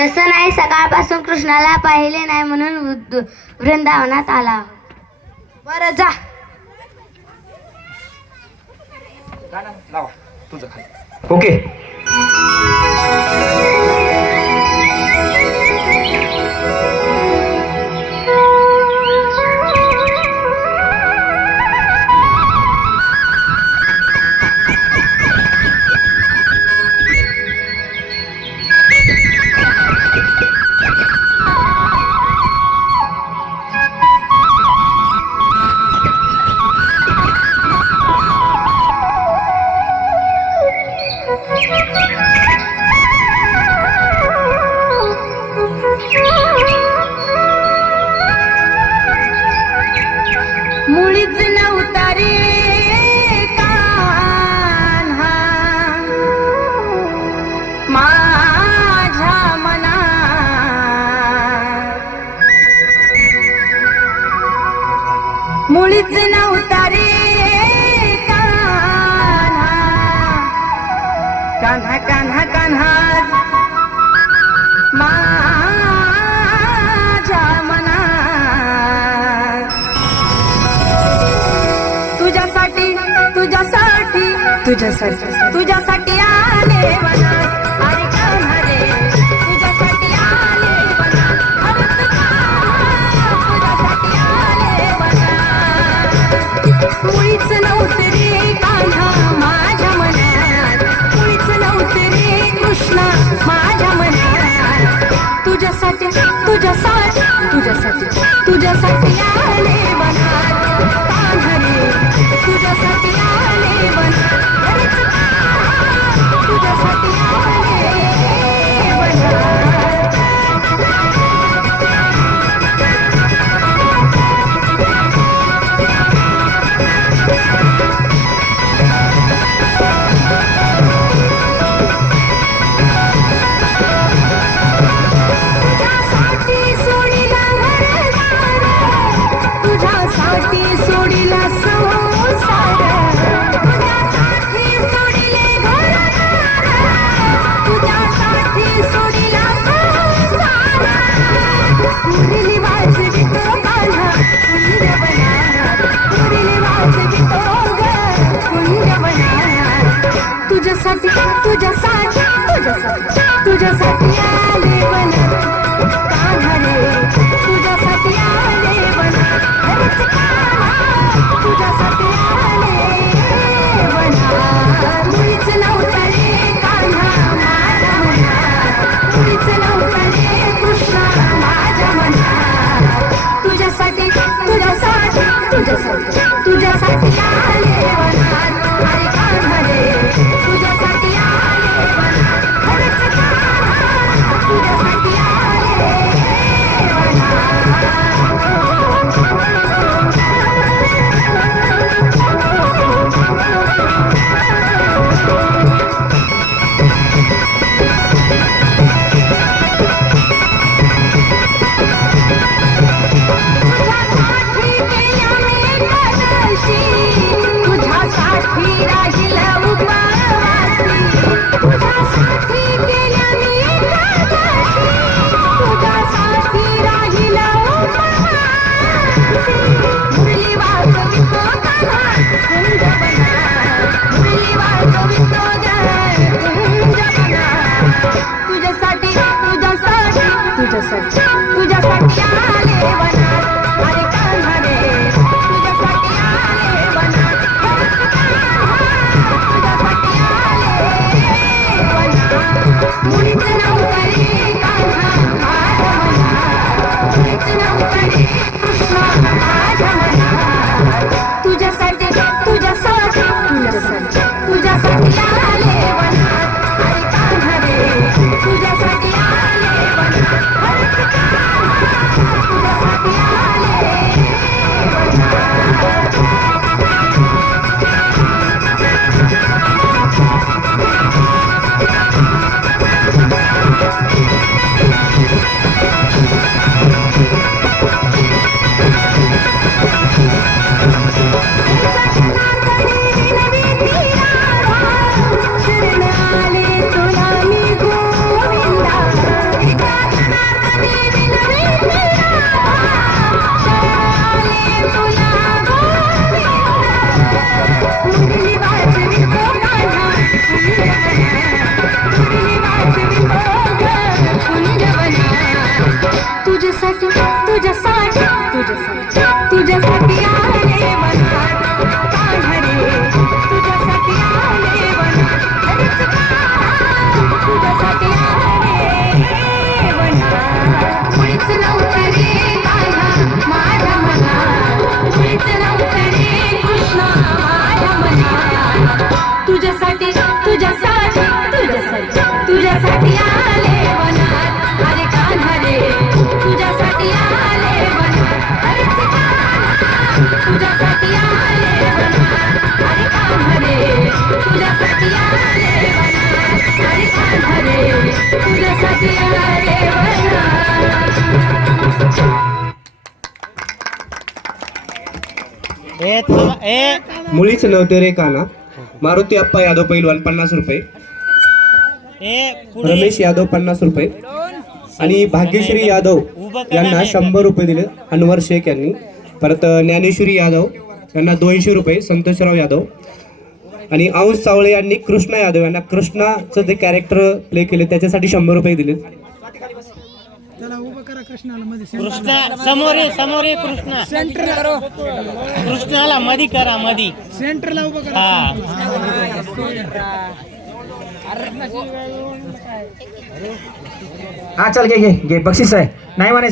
तसं नाही, सकाळपासून कृष्णाला पाहिले नाही म्हणून वृंदावनात आला. बरं जा. गाणं लावा तुझं खाली. ओके. मुळीच नव्हता रे कान्हा माझ्या मनात, मुळीच नव्हता रे कान्हा. कान्हा कान्हा कान्हा माझ्या मनात. तुझ्यासाठी तुझ्यासाठी तुझ्यासाठी तुझ्यासाठी आले वनात. अरे कान्हा रे तुझ्यासाठी आले वनात. अरे तुझ्यासाठी आले वनात. मुळीच नव्हते रे कान्हा माझ्या मनात, मुळीच नव्हते रे कृष्णा माझ्या मनात. तुझ्यासाठी तुझ्यासाठी तुझ्यासाठी तुझ्यासाठी आले वनात. कान्हा रे तुझ्यासाठी आले वनात. अरेच कान्हा तुझ्यासाठी आले वनात. तुझ्यासाठी सोडिला घरदार, तुझ्यासाठी सोडिला संसार. तुझ्यासाठी सोडिले घरदार, तुझ्यासाठी सोडिला संसार. मुरली वाजवितो कान्हा कुंजवनात, मुरली वाजवितो ग कुंजवनात. तुझ्यासाठी तुझ्यासाठी तुझ्यासाठी तुझ्यासाठी आले वनात. कान्हा रे तुझ्यासाठी आले वनात. अरेच कान्हा तुझ्यासाठी आले वनात. मुळीच नव्हता रे कान्हा माझ्या मनात, मुळीच नव्हता रे कृष्णा माझ्या मनात. तुझ्यासाठी तुझ्यासाठी तुझ्यासाठी तुझ्यासाठी आले वनात. अरे कान्हा रे तुझ्यासाठी आले वनात. अरेच कान्हा तुझ्यासाठी आले तुझ्यासाठी केल्या मी एकादशी, तुझ्यासाठी राहिला उपवासी. तुझ्यासाठी केल्या मी एकादशी, तुझ्यासाठी राहिला उपवासी. मुरली वाजवितो कान्हा कुंजवनात, मुरली वाजवितो ग कुंजवनात. तुझ्यासाठी तुझ्यासाठी तुझ्यासाठी तुझ्यासाठी आले वनात. अरे कान्हा रे तुझ्यासाठी आले वनात. अरेच कान्हा तुझ्यासाठी आले वनात. मुळीच नव्हता रे कान्हा माझ्या मनात, मुळीच नव्हता रे कृष्णा माझ्या मनात. तुझ्यासाठी तुझ्यासाठी तुझ्यासाठी तुझ्यासाठी आले वनात. अरे कान्हा रे तुझ्यासाठी आले वनात. अरेच मुळीच नव्हते रे काना. मारुती अप्पा यादव पैलवान 50 रुपये. रमेश यादव 50 रुपये. आणि भाग्यश्री यादव यांना 100 रुपये दिले अनवर शेख यांनी. परत ज्ञानेश्वरी यादव यांना 200 रुपये संतोषराव यादव. आणि अंश सावळे यांनी कृष्णा यादव यांना कृष्णाचं जे कॅरेक्टर प्ले केले त्याच्यासाठी 100 रुपये दिले. कृष्णा समोर ये कृष्णा कृष्णाला मधी करा मधी सेंटरला उभं करा. हा चल घे घे घे बक्षीस आहे नाही म्हणायचं.